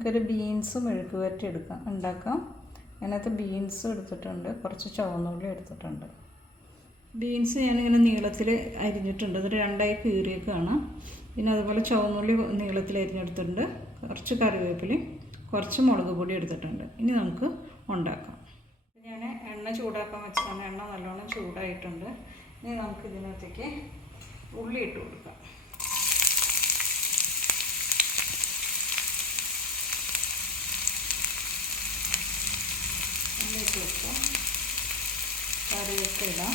നമുക്കൊരു ബീൻസ് മെഴുക്ക് വരട്ടി എടുക്കാം ഉണ്ടാക്കാം. അതിനകത്ത് ബീൻസ് എടുത്തിട്ടുണ്ട് കുറച്ച് ചുവന്നുള്ളി എടുത്തിട്ടുണ്ട്. ബീൻസ് ഞാനിങ്ങനെ നീളത്തിൽ അരിഞ്ഞിട്ടുണ്ട് ഇത് രണ്ടായി കീറിയേക്കാണ്. പിന്നെ അതുപോലെ ചുവന്നുള്ളി നീളത്തിൽ അരിഞ്ഞെടുത്തിട്ടുണ്ട് കുറച്ച് കറിവേപ്പിലയും കുറച്ച് മുളക് പൊടി എടുത്തിട്ടുണ്ട്. ഇനി നമുക്ക് ഉണ്ടാക്കാം. ഞാൻ എണ്ണ ചൂടാക്കാൻ വെച്ചതാണ് എണ്ണ നല്ലോണം ചൂടായിട്ടുണ്ട്. ഇനി നമുക്ക് ഇതിനകത്തേക്ക് ഉള്ളി ഇട്ട് കൊടുക്കാം ഉള്ളി ഇട്ട് കൊടുക്കാം കറിവേപ്പില ഇടാം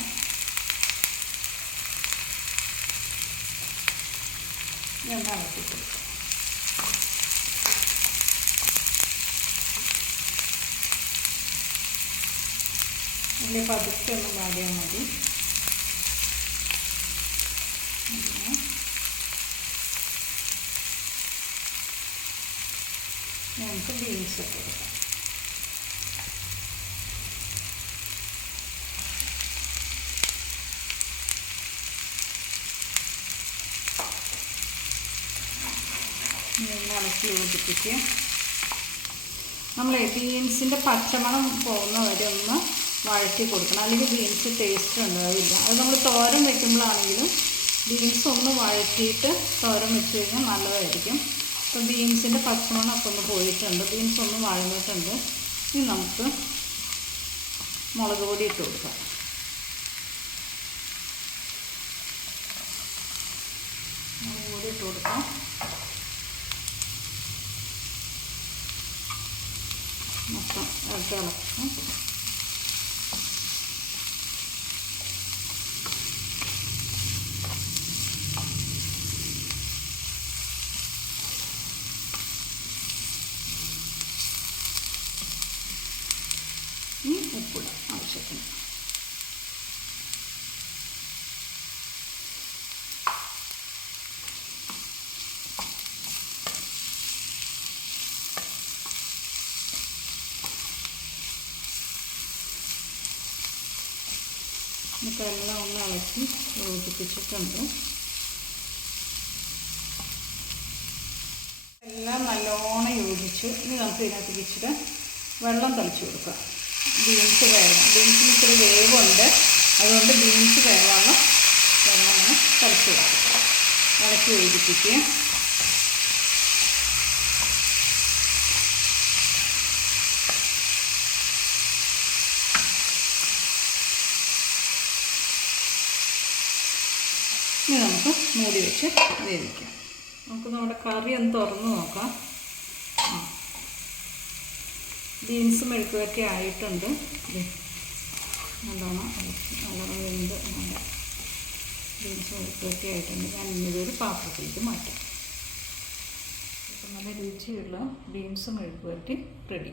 ഞാൻ ഇളക്കി കൊടുക്കാം ഉള്ളി പതുക്കെ ഒന്ന് വാടിയാൽ മതി. നമുക്ക് ബീൻസ് ഇട്ട് കൊടുക്കാം ഇനി ഒന്ന് ഇളക്കി യോജിപ്പിക്കുക നമ്മൾ ബീൻസിന്റെ പച്ചമണം പോകുന്ന വരെ ഒന്ന് വഴറ്റി കൊടുക്കണം. അല്ലെങ്കിൽ ബീൻസ് ടേസ്റ്റ് ഉണ്ടാവില്ല. അത് നമ്മൾ തോരൻ വെക്കുമ്പോഴാണെങ്കിലും ബീൻസ് ഒന്ന് വഴറ്റിയിട്ട് തോരൻ വെച്ച് കഴിഞ്ഞാൽ നല്ലതായിരിക്കും. അപ്പോൾ ബീൻസിന്റെ പച്ചമണം ഒക്കെ ഒന്ന് പോയിട്ടുണ്ട്. ബീൻസ് ഒന്ന് വഴങ്ങിയിട്ടുണ്ട് ഇനി നമുക്ക് മുളക് പൊടി ഇട്ട് കൊടുക്കാം. മുളക് പൊടി ഇട്ട് കൊടുക്കാം. മൊത്തം ഇട്ട് ഇളക്കാം ഇനി ഉപ്പിടാം ആവശ്യത്തിന്. ഇതെല്ലാം ഒന്ന് ഇളക്കി യോജിപ്പിച്ചിട്ടുണ്ട്. എല്ലാം നല്ലോണം യോജിച്ചു. ഇനി നമുക്ക് ഇതിനകത്ത് ഇച്ചിരി വെള്ളം തളിച്ചു കൊടുക്കാം. ബീൻസ് വേവാം ബീൻസിന് ഇച്ചിരി വേവുണ്ട്. അതുകൊണ്ട് ബീൻസ് വേവാണ് വെള്ളം തളിച്ചു കൊടുക്കാം ഇളക്കി യോജിപ്പിക്കുക. ഇനി നമുക്ക് മൂടി വെച്ച് വേവിക്കാം. നമുക്ക് നമ്മുടെ കറി ഒന്ന് തുറന്ന് നോക്കാം. ബീൻസ് മെഴുക്കുവരട്ടി ആയിട്ടുണ്ട്. നല്ലോണം നല്ലോണം വെന്ത് നല്ല ബീൻസ് മെഴുക്കുവരട്ടി ആയിട്ടുണ്ട്. ഞാൻ ഇതൊരു പാത്രത്തിലേക്ക് മാറ്റാം. നല്ല രുചിയുള്ള ബീൻസ് മെഴുക്കുവരട്ടി റെഡി.